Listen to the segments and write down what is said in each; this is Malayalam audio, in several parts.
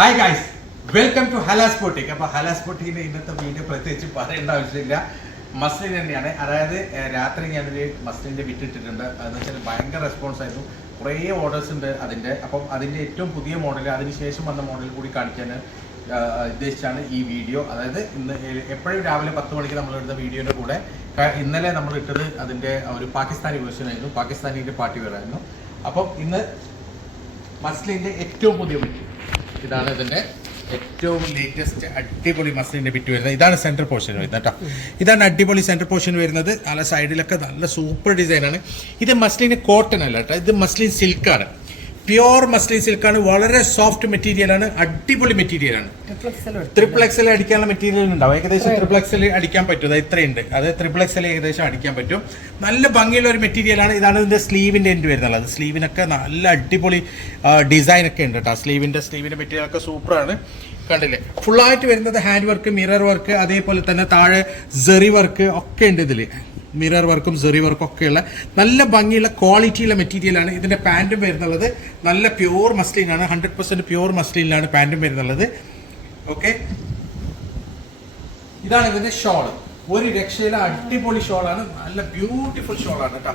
Hi guys welcome to Halas boutique അപ്പോൾ ഹലാസ് ഇന്നത്തെ വീഡിയോ പ്രത്യേകിച്ച് പറയേണ്ട ആവശ്യമില്ല. മസ്ലിൻ തന്നെയാണ്. അതായത് രാത്രി ഞാനൊരു മസ്ലിന്റെ വിറ്റിട്ടിട്ടുണ്ട് അതെന്ന് വെച്ചാൽ ഭയങ്കര റെസ്പോൺസ് ആയിരുന്നു. കുറേ ഓർഡേഴ്സ് ഉണ്ട് അതിന്റെ അപ്പം അതിന്റെ ഏറ്റവും പുതിയ മോഡൽ അതിനുശേഷം വന്ന മോഡൽ കൂടി കാണിക്കാൻ ഉദ്ദേശിച്ചാണ് ഈ വീഡിയോ. അതായത് ഇന്ന് എപ്പോഴും രാവിലെ പത്ത് മണിക്ക് നമ്മൾ എടുത്ത വീഡിയോയുടെ കൂടെ. ഇന്നലെ നമ്മൾ ഇട്ടത് അതിന്റെ ഒരു പാകിസ്ഥാനി വേർഷൻ ആയിരുന്നു. പാകിസ്ഥാനിന്റെ പാർട്ടി വേറായിരുന്നു അപ്പം ഇന്ന് മസ്ലിന്റെ ഏറ്റവും പുതിയ ബിറ്റ് ഇതാണ് ഇതിന്റെ ഏറ്റവും ലേറ്റസ്റ്റ് അടിപൊളി മസിലിന്റെ ബിറ്റ് വരുന്നത്. ഇതാണ് സെന്റർ പോർഷൻ വരുന്നത് കേട്ടോ. ഇതാണ് അടിപൊളി സെന്റർ പോർഷൻ വരുന്നത്. നല്ല സൈഡിലൊക്കെ നല്ല സൂപ്പർ ഡിസൈനാണ് ഇത് മസ്ലിന് കോട്ടൺ അല്ല കേട്ടോ. ഇത് മസ്ലിൻ സിൽക്കാണ് പ്യുവർ മസ്ലിൻ സിൽക്കാണ് വളരെ സോഫ്റ്റ് മെറ്റീരിയൽ ആണ് അടിപൊളി മെറ്റീരിയലാണ്. ട്രിപ്പിൾ എക്സൽ അടിക്കാനുള്ള മെറ്റീരിയൽ ഉണ്ടാവും. ഏകദേശം ട്രിപ്പിൾ എക്സൽ അടിക്കാൻ പറ്റും. അത് ഇത്രയുണ്ട്. അത് ട്രിപ്പിൾ എക്സൽ ഏകദേശം അടിക്കാൻ പറ്റും. നല്ല ഭംഗിയുള്ള ഒരു മെറ്റീരിയൽ ആണ് ഇതാണ് ഇതിന്റെ സ്ലീവിന്റെ എൻഡ് വരുന്നത്. അത് സ്ലീവിനൊക്കെ നല്ല അടിപൊളി ഡിസൈൻ ഒക്കെ ഉണ്ട് കേട്ടോ സ്ലീവിന്റെ സ്ലീവിന്റെ മെറ്റീരിയൽ ഒക്കെ സൂപ്പറാണ്. കണ്ടില്ലേ? ഫുള്ളായിട്ട് വരുന്നത് ഹാൻഡ് വർക്ക് മിറർ വർക്ക് അതേപോലെ തന്നെ താഴെ ജെറി വർക്ക് ഒക്കെ ഉണ്ട് ഇതിൽ മിറർ വർക്കും സെറി വർക്കും ഒക്കെയുള്ള നല്ല ഭംഗിയുള്ള ക്വാളിറ്റിയുള്ള മെറ്റീരിയലാണ് ഇതിന്റെ പാന്റും വരുന്നുള്ളത്. നല്ല പ്യൂർ മസ്ലിനാണ് ഹൺഡ്രഡ് പെർസെന്റ് പ്യൂർ മസ്ലിനിലാണ് പാന്റും വരുന്നുള്ളത്. ഓക്കെ ഇതാണ് ഇതിന്റെ ഷോൾ ഒരു രക്ഷയിലെ അടിപൊളി ഷോളാണ് നല്ല ബ്യൂട്ടിഫുൾ ഷോളാണ് കേട്ടോ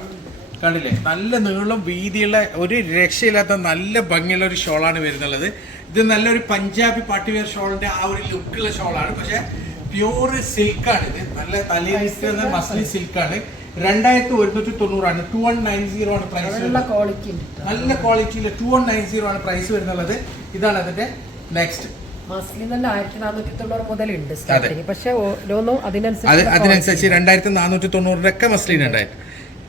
കണ്ടില്ലേ? നല്ല നീളം വീതിയുള്ള ഒരു രക്ഷയില്ലാത്ത നല്ല ഭംഗിയുള്ള ഒരു ഷോളാണ് വരുന്നുള്ളത്. ഇത് നല്ലൊരു പഞ്ചാബി പാർട്ടി ഷോളിന്റെ ആ ഒരു ലുക്കുള്ള ഷോളാണ് പക്ഷെ പ്യൂർ സിൽക്കാണ് ഇത്. നല്ല തലയിൽ മസ്ലി സിൽക്കാണ് രണ്ടായിരത്തി ഒരുന്നൂറ്റി തൊണ്ണൂറാണ് ടു വൺ നയൻ സീറോ ആണ് പ്രൈസ് നല്ല ക്വാളിറ്റി നല്ല ക്വാളിറ്റിയിൽ ടു വൺ നയൻ സീറോ ആണ് പ്രൈസ് വരുന്നുള്ളത്. ഇതാണ് അതിന്റെ നെക്സ്റ്റ് മസ്ലിൻ തന്നെ ആയിരത്തി നാനൂറ്റി തൊണ്ണൂറ് മുതലുണ്ട് സ്റ്റാർട്ടിങ് പക്ഷേ ഓരോന്നും അതിനനുസരിച്ച് രണ്ടായിരത്തി നാനൂറ്റി തൊണ്ണൂറിനൊക്കെ മസ്ലിൻ ഉണ്ടായി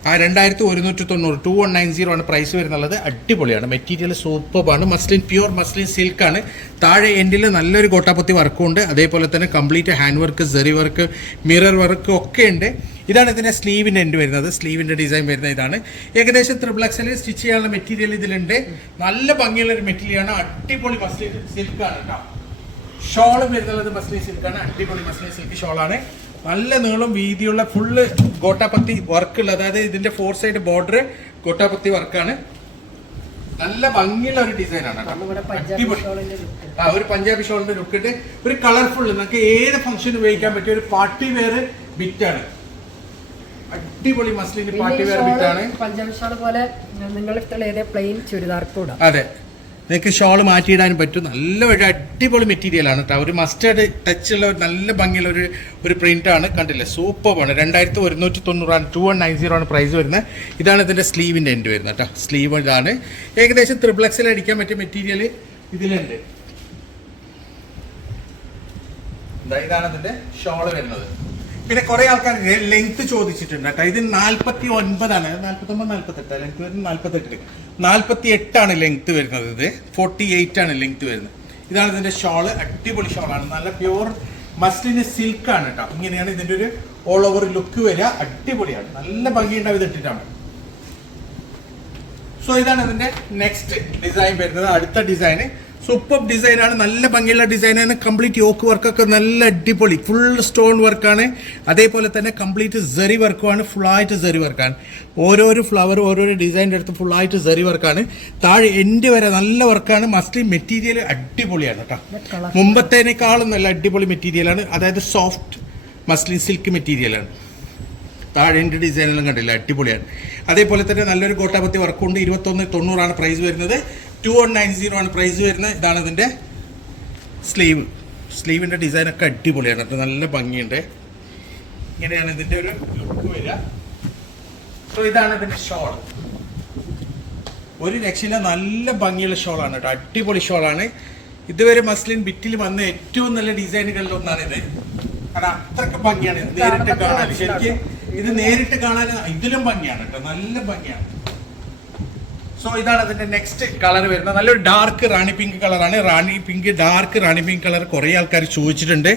ആ രണ്ടായിരത്തി ഒരുന്നൂറ്റി തൊണ്ണൂറ് ടു വൺ നയൻ സീറോ ആണ് പ്രൈസ് വരുന്നുള്ളത്. അടിപൊളിയാണ്. മെറ്റീരിയൽ സൂപ്പറാണ് മസ്ലിൻ പ്യൂർ മസ്ലിൻ സിൽക്കാണ് താഴെ എൻഡിൽ നല്ലൊരു കോട്ടാപ്പത്തി വർക്കും ഉണ്ട്. അതേപോലെ തന്നെ complete hand work സെറി work mirror work ഒക്കെ ഉണ്ട്. ഇതാണ് ഇതിന്റെ സ്ലീവിന്റെ എൻഡ് വരുന്നത്. സ്ലീവിന്റെ ഡിസൈൻ വരുന്നത് ഇതാണ്. ഏകദേശം ത്രിബിൾ എക്സൽ സ്റ്റിച്ച് ചെയ്യാനുള്ള മെറ്റീരിയൽ ഇതിലുണ്ട്. നല്ല ഭംഗിയുള്ള ഒരു മെറ്റീരിയലാണ് അടിപൊളി മസ്ലിൻ സിൽക്കാണ് കേട്ടോ. ഷോളും വരുന്നത് മസ്ലിൻ സിൽക്കാണ് അടിപൊളി മസ്ലിൻ സിൽക്ക് ഷോളാണ്. നല്ല നീളം വീതിയുള്ള ഫുള്ള് ഗോട്ടാപ്പത്തി വർക്കുള്ള അതായത് ഇതിന്റെ ഫോർ സൈഡ് ബോർഡർ ഗോട്ടാപത്തി വർക്കാണ് നല്ല ഭംഗിയുള്ള ഒരു ഡിസൈനാണ് ആണ്. ആ ഒരു പഞ്ചാബി ഷോളിന്റെ ലുക്ക് ഉണ്ട്. ഒരു കളർഫുൾ നമുക്ക് ഏത് ഫംഗ്ഷന് ഉപയോഗിക്കാൻ പറ്റിയ ഒരു പാർട്ടി വെയർ ബിറ്റാണ് അടിപൊളി മസ്ലിന്റെ പാർട്ടി വെയർ ബിറ്റാണ് പഞ്ചാബി ഷോൾ പോലെ നിങ്ങൾ ഇഷ്ടമുള്ള ഏതേ പ്ലെയിൻ ചുരിദാർ കൂടാ. അതെ. നിങ്ങൾക്ക് ഷോൾ മാറ്റിയിടാനും പറ്റും. നല്ല ഒരു അടിപൊളി മെറ്റീരിയലാണ് കേട്ടോ ഒരു മസ്റ്റേഡ് ഉള്ള ഒരു നല്ല ഭംഗിയുള്ള ഒരു ഒരു പ്രിന്റ് ആണ്. കണ്ടില്ലേ? സൂപ്പർ ആണ്. രണ്ടായിരത്തി ഒരുന്നൂറ്റി തൊണ്ണൂറാണ് ടു വൺ നയൻ സീറോ ആണ് പ്രൈസ് വരുന്നത് ഇതാണ് ഇതിന്റെ സ്ലീവിന്റെ എൻഡ് വരുന്നത് കേട്ടോ സ്ലീവ് ഇതാണ്. ഏകദേശം ത്രിപ്ലക്സിൽ അടിക്കാൻ പറ്റിയ മെറ്റീരിയൽ ഇതിലുണ്ട്. ഇതാണ് ഇതിന്റെ ഷോൾ വരുന്നത്. പിന്നെ കുറെ ആൾക്കാർ ലെങ്ത് ചോദിച്ചിട്ടുണ്ട് കേട്ടോ ഇത് നാൽപ്പത്തി ഒൻപതാണ് നാൽപ്പത്തി ഒമ്പത് നാൽപ്പത്തെട്ടാണ് ലെങ്ത് വരുന്നത് നാല്പത്തെട്ട് നാല്പത്തി എട്ടാണ് ലെങ്ത് വരുന്നത് ഇത്. ഫോർട്ടി എയ്റ്റ് ആണ് ലെങ്ത് വരുന്നത്. ഇതാണ് ഇതിന്റെ ഷോൾ അടിപൊളി ഷോളാണ് നല്ല പ്യൂർ മസ്ലിന് ആണ് കേട്ടോ ഇങ്ങനെയാണ് ഇതിന്റെ ഒരു ഓൾ ഓവർ ലുക്ക് വരിക. അടിപൊളിയാണ്. നല്ല ഭംഗിയുണ്ടാവും ഇത് ഇട്ടിട്ടാണ്. സോ ഇതാണ് ഇതിന്റെ നെക്സ്റ്റ് ഡിസൈൻ വരുന്നത്. അടുത്ത ഡിസൈൻ സൂപ്പർ ഡിസൈനാണ് നല്ല ഭംഗിയുള്ള ഡിസൈനാണ് കംപ്ലീറ്റ് യോക്ക് വർക്കൊക്കെ നല്ല അടിപൊളി. ഫുൾ സ്റ്റോൺ വർക്കാണ് അതേപോലെ തന്നെ കംപ്ലീറ്റ് സെറി വർക്കുമാണ് ഫുള്ളായിട്ട് സെറി വർക്കാണ് ഓരോരോ ഫ്ലവർ ഓരോരോ ഡിസൈന്റെ അടുത്ത് ഫുള്ളായിട്ട് സെറി വർക്കാണ് താഴെ എൻഡ് വരെ നല്ല വർക്കാണ് മസ്റ്റ് മെറ്റീരിയൽ അടിപൊളിയാണ് കേട്ടോ മുമ്പത്തേനേക്കാളും നല്ല അടിപൊളി മെറ്റീരിയലാണ് അതായത് സോഫ്റ്റ് മസ്ലിൻ സിൽക്ക് മെറ്റീരിയലാണ് താഴെ എന്റെ ഡിസൈനെല്ലാം കണ്ടില്ല? അടിപൊളിയാണ്. അതേപോലെ തന്നെ നല്ലൊരു കോട്ടാപത്തി വർക്കുണ്ട് ഇരുപത്തൊന്ന് തൊണ്ണൂറാണ് പ്രൈസ് വരുന്നത്. ടു വൺ നയൻ സീറോ ആണ് പ്രൈസ് വരുന്നത്. ഇതാണ് ഇതിന്റെ സ്ലീവ് സ്ലീവിന്റെ ഡിസൈനൊക്കെ അടിപൊളിയാണ്. കേട്ടോ നല്ല ഭംഗിയുണ്ട്. ഇങ്ങനെയാണ് ഇതിന്റെ ഒരു ലുക്ക് വരിക. സോ ഇതാണ് ഇതിന്റെ ഷോൾ ഒരു രക്ഷയില്ല നല്ല ഭംഗിയുള്ള ഷോളാണ് കേട്ടോ. അടിപൊളി ഷോളാണ് ഇതുവരെ മസ്ലിൻ ബിറ്റിൽ വന്ന ഏറ്റവും നല്ല ഡിസൈനുകളിൽ ഒന്നാണ് ഇത്. കാരണം അത്രയ്ക്ക് ഭംഗിയാണ്. നേരിട്ട് കാണാൻ. ശരിക്കും ഇത് നേരിട്ട് കാണാൻ ഇതിലും ഭംഗിയാണ് കേട്ടോ. നല്ല ഭംഗിയാണ്. സോ ഇതാണ് അതിന്റെ നെക്സ്റ്റ് കളർ വരുന്നത്. നല്ലൊരു ഡാർക്ക് റാണി പിങ്ക് കളറാണ് rani pink dark rani pink colour കുറേ ആൾക്കാർ ചോദിച്ചിട്ടുണ്ട്.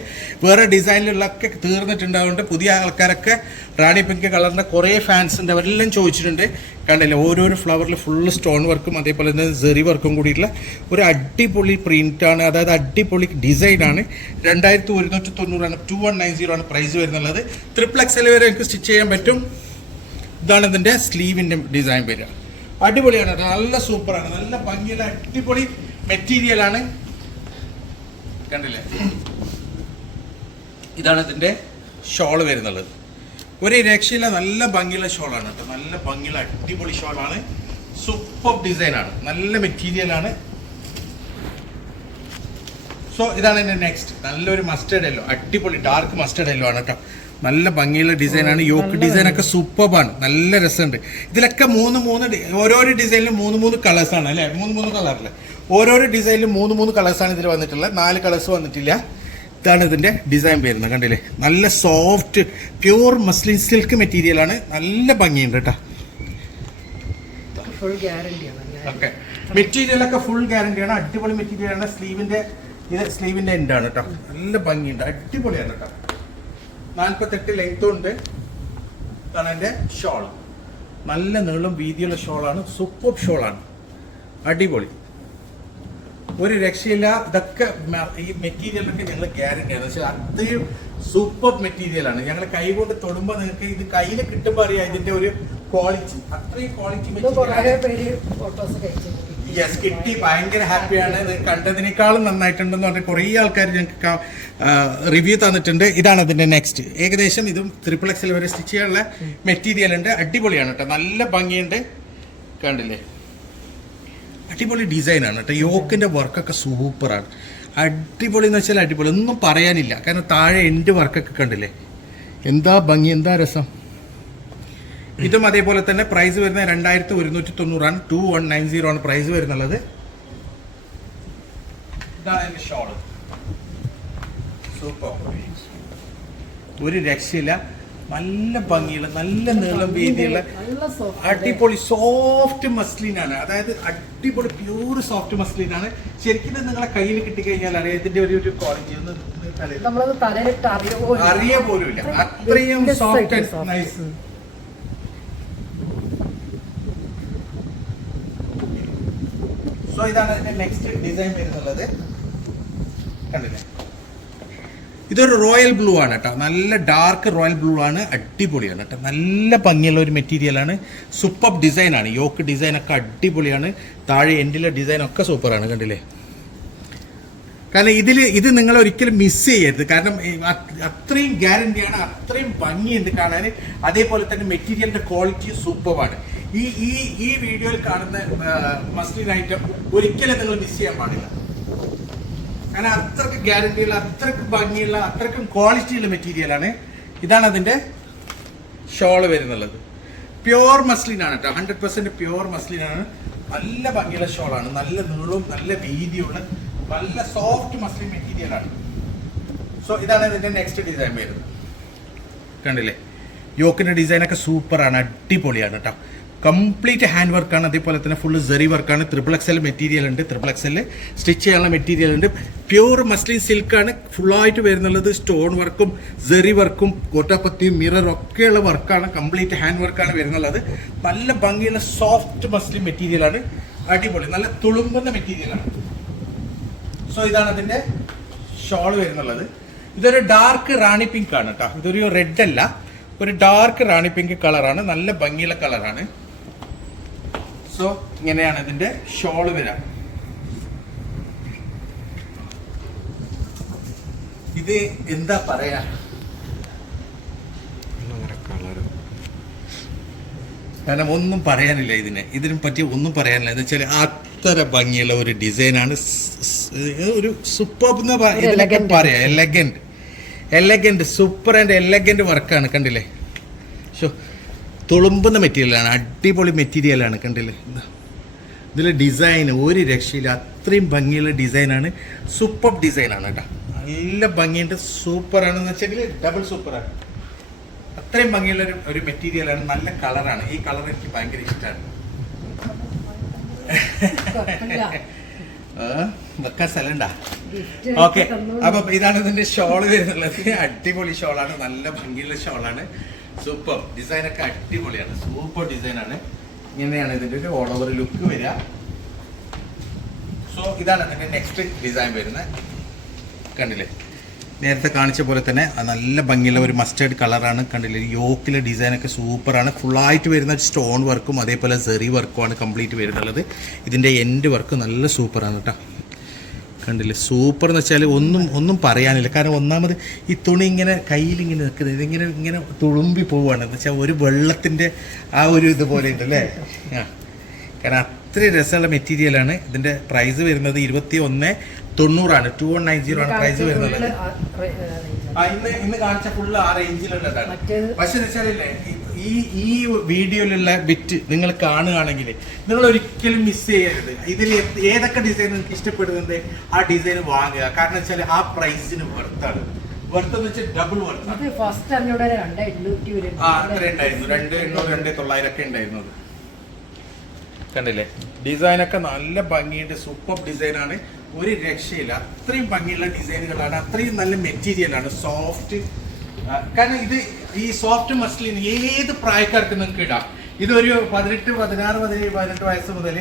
വേറെ ഡിസൈനിലുള്ളൊക്കെ തീർന്നിട്ടുണ്ട് അതുകൊണ്ട് പുതിയ ആൾക്കാരൊക്കെ റാണി പിങ്ക് കളറിന്റെ കുറേ ഫാൻസ് ഉണ്ട് അവരെല്ലാം ചോദിച്ചിട്ടുണ്ട്. കണ്ടില്ലേ ഓരോരോ ഫ്ലവറിൽ ഫുള്ള് സ്റ്റോൺ വർക്കും അതേപോലെ തന്നെ സെറി വർക്കും കൂടിയിട്ടുള്ള ഒരു അടിപൊളി പ്രിന്റ് ആണ്. അതായത് അടിപൊളി ഡിസൈനാണ് രണ്ടായിരത്തി ഒരുന്നൂറ്റി തൊണ്ണൂറാണ് ടു വൺ നയൻ സീറോ ആണ് പ്രൈസ് വരുന്നുള്ളത്. ട്രിപ്പിൾ എക്സൽ വരെ എനിക്ക് സ്റ്റിച്ച് ചെയ്യാൻ പറ്റും. ഇതാണ് ഇതിന്റെ സ്ലീവിന്റെ ഡിസൈൻ വരിക. അടിപൊളിയാണ്. നല്ല സൂപ്പറാണ്. നല്ല ഭംഗിയുള്ള അടിപൊളി മെറ്റീരിയലാണ് കണ്ടില്ലേ? ഇതാണ് ഇതിന്റെ ഷോൾ വരുന്നത്. ഒരു രക്ഷയില്ല നല്ല ഭംഗിയുള്ള ഷോളാണ് കേട്ടോ. നല്ല ഭംഗിയുള്ള അടിപൊളി ഷോളാണ് സൂപ്പർ ഡിസൈൻ ആണ്. നല്ല മെറ്റീരിയലാണ് സോ ഇതാണ് എന്റെ നെക്സ്റ്റ് നല്ലൊരു മസ്റ്റേഡ് എല്ലോ അടിപൊളി ഡാർക്ക് മസ്റ്റേഡ് എല്ലോ ആണ് കേട്ടോ. നല്ല ഭംഗിയുള്ള ഡിസൈനാണ് യോക്ക് ഡിസൈൻ ഒക്കെ സൂപ്പർബാണ് നല്ല രസമുണ്ട്. ഇതിലൊക്കെ മൂന്ന് മൂന്ന് ഓരോ ഓരോരോ ഡിസൈനിലും മൂന്ന് മൂന്ന് കളേഴ്സ് ആണ് അല്ലേ? മൂന്ന് മൂന്ന് കളറിൽ ഓരോരോ ഡിസൈനിലും മൂന്ന് മൂന്ന് കളേഴ്സ് ആണ് ഇതിൽ വന്നിട്ടുള്ളത്. നാല് കളേഴ്സ് വന്നിട്ടില്ല. ഇതാണ് ഇതിന്റെ ഡിസൈൻ വരുന്നത്. കണ്ടില്ലേ? നല്ല soft pure muslin silk material ആണ്. നല്ല ഭംഗിയുണ്ട് കേട്ടോ ഫുൾ ഗ്യാരണ്ടിയാണ് ഓക്കെ മെറ്റീരിയൽ ഒക്കെ ഫുൾ ഗ്യാരണ്ടിയാണ് അടിപൊളി മെറ്റീരിയലാണ് സ്ലീവിന്റെ ഇത് സ്ലീവിന്റെ എൻഡാണ് കേട്ടോ നല്ല ഭംഗിയുണ്ട്. അടിപൊളിയാണ് കേട്ടോ നാൽപ്പത്തെട്ട് ലെങ്ത്തും ഉണ്ട്. ഇതാണ് എന്റെ ഷോൾ നല്ല നീളം വീതിയുള്ള ഷോളാണ് സൂപ്പർ ഷോളാണ് അടിപൊളി. ഒരു രക്ഷയില്ല. ഇതൊക്കെ ഈ മെറ്റീരിയലൊക്കെ ഞങ്ങൾ ഗ്യാരണ്ടി ആണ്. പക്ഷേ അത്രയും സൂപ്പർ മെറ്റീരിയൽ ആണ്. ഞങ്ങൾ കൈ കൊണ്ട് തൊടുമ്പോൾ നിങ്ങൾക്ക് ഇത് കയ്യിൽ കിട്ടുമ്പോൾ അറിയാം ഇതിന്റെ ഒരു ക്വാളിറ്റി അത്രയും ക്വാളിറ്റി മെറ്റീരിയൽ യെസ് കിട്ടി ഭയങ്കര ഹാപ്പിയാണ് ഇത് കണ്ടതിനേക്കാളും നന്നായിട്ടുണ്ടെന്ന് പറഞ്ഞാൽ കുറേ ആൾക്കാർ ഞങ്ങൾക്ക് റിവ്യൂ തന്നിട്ടുണ്ട്. ഇതാണ് അതിന്റെ നെക്സ്റ്റ് ഏകദേശം ഇതും ത്രിപ്പിൾ എക്സിൽ വരെ സ്റ്റിച്ച് ചെയ്യാനുള്ള മെറ്റീരിയൽ ഉണ്ട്. അടിപൊളിയാണ് കേട്ടോ നല്ല ഭംഗിയുണ്ട്. കണ്ടില്ലേ? അടിപൊളി ഡിസൈനാണ് കേട്ടോ യോക്കിന്റെ വർക്കൊക്കെ സൂപ്പറാണ്. അടിപൊളി എന്ന് വെച്ചാൽ അടിപൊളി. ഒന്നും പറയാനില്ല. കാരണം താഴെ എന്റെ വർക്കൊക്കെ കണ്ടില്ലേ? എന്താ ഭംഗി? എന്താ രസം? ഇതും അതേപോലെ തന്നെ പ്രൈസ് വരുന്ന രണ്ടായിരത്തി ഒരുന്നൂറ്റി തൊണ്ണൂറാണ് ടു വൺ നയൻ സീറോ ആണ് പ്രൈസ് വരുന്നുള്ളത് സൂപ്പർ ഒരു രക്ഷയില്ല. നല്ല ഭംഗിയുള്ള നല്ല നീളം വീതിയുള്ള അടിപൊളി സോഫ്റ്റ് മസ്ലിൻ ആണ്. അതായത് അടിപൊളി പ്യൂർ സോഫ്റ്റ് മസ്ലിൻ ആണ്. ശരിക്കും നിങ്ങളെ കയ്യിൽ കിട്ടിക്കഴിഞ്ഞാൽ അറിയാം ഇതിന്റെ ഒരു ഒരു ക്വാളിറ്റി ഒന്ന് അറിയ പോലും ഇല്ല. അത്രയും സോഫ്റ്റ് ആൻഡ് നൈസ് സോ ഇതാണ് നെക്സ്റ്റ് ഡിസൈൻ വരുന്നുള്ളത്. കണ്ടില്ലേ? ഇതൊരു റോയൽ ബ്ലൂ ആണ് കേട്ടോ. നല്ല ഡാർക്ക് റോയൽ ബ്ലൂ ആണ്. അടിപൊളിയാണ് കേട്ടോ. നല്ല ഭംഗിയുള്ള ഒരു മെറ്റീരിയൽ ആണ്. സൂപ്പർ ഡിസൈൻ ആണ്. യോക്ക് ഡിസൈൻ ഒക്കെ അടിപൊളിയാണ്. താഴെ എൻഡിലെ ഡിസൈൻ ഒക്കെ സൂപ്പറാണ് കണ്ടില്ലേ? കാരണം ഇതിൽ ഇത് നിങ്ങൾ ഒരിക്കലും മിസ് ചെയ്യരുത്. കാരണം അത്രയും ഗ്യാരണ്ടിയാണ് അത്രയും ഭംഗിയുണ്ട് കാണാൻ. അതേപോലെ തന്നെ മെറ്റീരിയലിന്റെ ക്വാളിറ്റി സൂപ്പറാണ് ഈ ഈ ഈ വീഡിയോയിൽ കാണുന്ന മസ്ലിൻ ഐറ്റം ഒരിക്കലും നിങ്ങൾ മിസ് ചെയ്യാൻ പാടില്ല. കാരണം അത്രയ്ക്ക് ഗ്യാരണ്ടിയുള്ള അത്രയ്ക്ക് ഭംഗിയുള്ള അത്രക്കും ക്വാളിറ്റിയുള്ള മെറ്റീരിയലാണ് ഇതാണ് അതിന്റെ ഷോൾ വരുന്നുള്ളത്. പ്യുവർ മസ്ലിൻ ആണ് കേട്ടോ ഹൺഡ്രഡ് പെർസെന്റ് പ്യുവർ മസ്ലിൻ ആണ്. നല്ല ഭംഗിയുള്ള ഷോളാണ് നല്ല നീളവും നല്ല വീതിയുള്ള നല്ല സോഫ്റ്റ് മസ്ലിൻ മെറ്റീരിയൽ ആണ്. സോ ഇതാണ് ഇതിന്റെ നെക്സ്റ്റ് ഡിസൈൻ വരുന്നത്. കണ്ടില്ലേ? യോക്കിന്റെ ഡിസൈൻ ഒക്കെ സൂപ്പറാണ് അടിപൊളിയാണ് കേട്ടോ കംപ്ലീറ്റ് ഹാൻഡ് വർക്കാണ് അതേപോലെ തന്നെ ഫുള്ള് സെറി വർക്കാണ് ത്രിപ്പിൾ എക്സൽ മെറ്റീരിയൽ ഉണ്ട്. ത്രിപ്പിൾ എക്സലിൽ സ്റ്റിച്ച് ചെയ്യാനുള്ള മെറ്റീരിയൽ ഉണ്ട്. പ്യൂർ മസ്ലിൻ സിൽക്കാണ് ഫുള്ളായിട്ട് വരുന്നുള്ളത് സ്റ്റോൺ വർക്കും സെറി വർക്കും കോട്ടാപ്പത്തിയും മിറർ ഒക്കെയുള്ള വർക്കാണ് കംപ്ലീറ്റ് ഹാൻഡ് വർക്കാണ് വരുന്നുള്ളത്. നല്ല ഭംഗിയുള്ള സോഫ്റ്റ് മസ്ലിൻ മെറ്റീരിയലാണ് അടിപൊളി. നല്ല തുളുമ്പുന്ന മെറ്റീരിയലാണ് സോ ഇതാണ് അതിന്റെ ഷോൾ വരുന്നുള്ളത്. ഇതൊരു ഡാർക്ക് റാണി പിങ്ക് ആണ് കേട്ടോ. ഇതൊരു റെഡ് അല്ല. ഒരു ഡാർക്ക് റാണി പിങ്ക് കളറാണ് നല്ല ഭംഗിയുള്ള കളറാണ് സോ ഇങ്ങനെയാണ് ഇതിന്റെ ഷോൾ വില ഇത് എന്താ പറയാ? കാരണം ഒന്നും പറയാനില്ല ഇതിന്. ഇതിനെ പറ്റി ഒന്നും പറയാനില്ല. എന്ന് വെച്ചാൽ അത്ര ഭംഗിയുള്ള ഒരു ഡിസൈനാണ്. ഒരു സൂപ്പർ എന്ന് ഇതിനൊക്കെ പറയാം. Elegant elegant super and elegant വർക്കാണ് കണ്ടില്ലേ? തുളുമ്പുന്ന മെറ്റീരിയലാണ് അടിപൊളി മെറ്റീരിയലാണ് കണ്ടില്ലേ? ഇതാ. ഇതിലെ ഡിസൈൻ ഒരു രക്ഷയില്ല. അത്രയും ഭംഗിയുള്ള ഡിസൈനാണ് സൂപ്പർ ഡിസൈനാണ് കേട്ടോ. നല്ല ഭംഗിയുണ്ട്. സൂപ്പറാണെന്ന് വെച്ചെങ്കിൽ ഡബിൾ സൂപ്പറാണ് അത്രയും ഭംഗിയുള്ള ഒരു ഒരു മെറ്റീരിയലാണ് നല്ല കളറാണ് ഈ കളർ എനിക്ക് ഭയങ്കര ഇഷ്ടമാണ്. വെക്കാൻ സ്ഥലമുണ്ടാ ഓക്കെ. അപ്പൊ ഇതാണ് ഇതിന്റെ ഷോൾ വരുന്നുള്ളത്. അടിപൊളി ഷോളാണ് നല്ല ഭംഗിയുള്ള ഷോളാണ് സൂപ്പർ ഡിസൈൻ ഒക്കെ അടിപൊളിയാണ്. സൂപ്പർ ഡിസൈൻ ആണ്. ഇങ്ങനെയാണ് ഇതിന്റെ ഒരു ഓൾ ഓവർ ലുക്ക് വരിക. സോ ഇതാണ് ഇതിന്റെ നെക്സ്റ്റ് ഡിസൈൻ വരുന്നത്. കണ്ടില്ലേ? നേരത്തെ കാണിച്ച പോലെ തന്നെ നല്ല ഭംഗിയുള്ള ഒരു മസ്റ്റേഡ് കളറാണ് കണ്ടില്ലേ? യോക്കിലെ ഡിസൈനൊക്കെ സൂപ്പറാണ് ഫുള്ളായിട്ട് വരുന്ന സ്റ്റോൺ വർക്കും അതേപോലെ സെറി വർക്കും ആണ് കംപ്ലീറ്റ് വരുന്നുള്ളത്. ഇതിന്റെ എൻഡ് വർക്ക് നല്ല സൂപ്പറാണ് കേട്ടോ കണ്ടില്ലേ? സൂപ്പർ എന്ന് വെച്ചാൽ ഒന്നും ഒന്നും പറയാനില്ല. കാരണം ഒന്നാമത് ഈ തുണി ഇങ്ങനെ കയ്യിൽ ഇങ്ങനെ നിൽക്കുന്നത് ഇതിങ്ങനെ ഇങ്ങനെ തുളുമ്പി പോവുകയാണ്. എന്ന് വെച്ചാൽ ഒരു വെള്ളത്തിന്റെ ആ ഒരു ഇതുപോലെ ഉണ്ട് അല്ലേ? ആ. കാരണം അത്രയും രസമുള്ള മെറ്റീരിയലാണ് ഇതിന്റെ പ്രൈസ് വരുന്നത് ഇരുപത്തി ഒന്ന് തൊണ്ണൂറാണ്. ടു വൺ നയൻ സീറോ ആണ് പ്രൈസ് വരുന്നത്. ഇന്ന് ഇന്ന് കാണിച്ച ഫുള്ള് ആ റേഞ്ചിലുള്ളതാണ് പക്ഷെ എന്ന് വെച്ചാലേ ഈ ഈ വീഡിയോയിലുള്ള ബിറ്റ് നിങ്ങൾ കാണുകയാണെങ്കിൽ നിങ്ങൾ ഒരിക്കലും മിസ് ചെയ്യരുത്. ഇതിൽ ഏതൊക്കെ ഡിസൈൻ നിങ്ങൾക്ക് ഇഷ്ടപ്പെടുന്നത് ആ ഡിസൈൻ വാങ്ങുക. കാരണം വെച്ചാൽ ആ പ്രൈസിന് വെർത്താണ് ഡബിൾ ഫസ്റ്റ് ആ അത്ര ഉണ്ടായിരുന്നു. രണ്ട് എണ്ണൂറ് രണ്ട് തൊള്ളായിരം ഒക്കെ ഉണ്ടായിരുന്നു അത്. കണ്ടില്ലേ? ഡിസൈനൊക്കെ നല്ല ഭംഗിയുണ്ട്. സൂപ്പർ ഡിസൈനാണ് ഒരു രക്ഷയില്ല. അത്രയും ഭംഗിയുള്ള ഡിസൈനുകളാണ് അത്രയും നല്ല മെറ്റീരിയലാണ് സോഫ്റ്റ് കാരണം ഇത് ഈ സോഫ്റ്റ് മസ്ലിൻ ഏത് പ്രായക്കാർക്ക് നിങ്ങൾക്ക് ഇടാം? ഇതൊരു പതിനെട്ട് പതിനാറ് പതിനേഴ് പതിനെട്ട് വയസ്സ് മുതൽ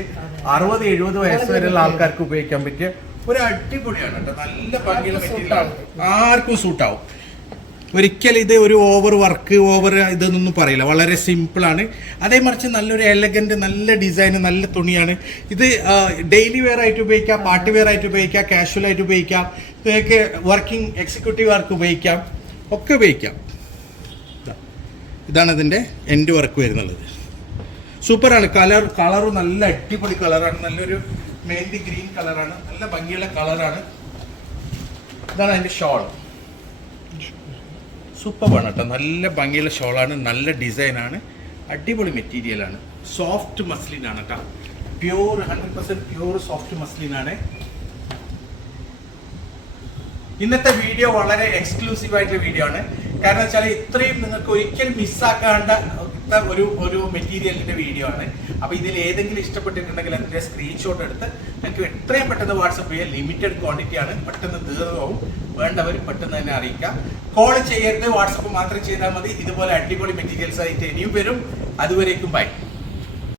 അറുപത് എഴുപത് വയസ്സ് വരെയുള്ള ആൾക്കാർക്ക് ഉപയോഗിക്കാൻ പറ്റിയ ഒരു അടിപൊളിയാണ് കേട്ടോ നല്ല ഭംഗിയുള്ള മെറ്റീരിയലാണ് ആർക്കും സൂട്ടാവും ഒരിക്കലും ഇത് ഒരു ഓവർ വർക്ക് ഓവർ ഇതൊന്നും പറയില്ല. വളരെ സിമ്പിളാണ് അതേ മറിച്ച് നല്ലൊരു എലഗന്റ് നല്ല ഡിസൈൻ നല്ല തുണിയാണ്. ഇത് ഡെയിലി വെയർ ആയിട്ട് ഉപയോഗിക്കാം പാർട്ടി വെയർ ആയിട്ട് ഉപയോഗിക്കാം കാഷ്വൽ ആയിട്ട് ഉപയോഗിക്കാം നിങ്ങൾക്ക് വർക്കിംഗ് എക്സിക്യൂട്ടീവ് വർക്ക് ഉപയോഗിക്കാം. ഒക്കെ ഉപയോഗിക്കാം. ഇതാണ് ഇതിന്റെ എൻഡ് വർക്ക് വരുന്നുള്ളത്. സൂപ്പറാണ് കളർ കളറും നല്ല അടിപൊളി കളറാണ് നല്ലൊരു മെയിൻലി ഗ്രീൻ കളറാണ് നല്ല ഭംഗിയുള്ള കളറാണ് ഇതാണ് അതിന്റെ ഷോൾ സൂപ്പറാണ് കേട്ടോ നല്ല ഭംഗിയുള്ള ഷോളാണ് നല്ല ഡിസൈനാണ് അടിപൊളി മെറ്റീരിയലാണ് സോഫ്റ്റ് മസ്ലിനാണ് കേട്ടോ pure hundred percent pure soft മസ്ലിനാണ് ഇന്നത്തെ വീഡിയോ വളരെ എക്സ്ക്ലൂസീവ് ആയിട്ടുള്ള വീഡിയോ ആണ്. കാരണം വെച്ചാൽ ഇത്രയും നിങ്ങൾക്ക് ഒരിക്കലും മിസ്സാക്കാണ്ട ഒരു ഒരു മെറ്റീരിയലിന്റെ വീഡിയോ ആണ്. അപ്പൊ ഇതിൽ ഏതെങ്കിലും ഇഷ്ടപ്പെട്ടിട്ടുണ്ടെങ്കിൽ അതിന്റെ സ്ക്രീൻഷോട്ട് എടുത്ത് നിങ്ങൾക്ക് എത്രയും പെട്ടെന്ന് വാട്സപ്പ് ചെയ്യാം ലിമിറ്റഡ് ക്വാണ്ടിറ്റി ആണ്. പെട്ടെന്ന് തീർന്നു വേണ്ടവർ പെട്ടെന്ന് തന്നെ അറിയിക്കാം കോൾ ചെയ്യരുത്. വാട്സപ്പ് മാത്രം ചെയ്താൽ മതി. ഇതുപോലെ അടിപൊളി മെറ്റീരിയൽസ് ആയിട്ട് ഇനിയും വരും. അതുവരേക്കും ബൈ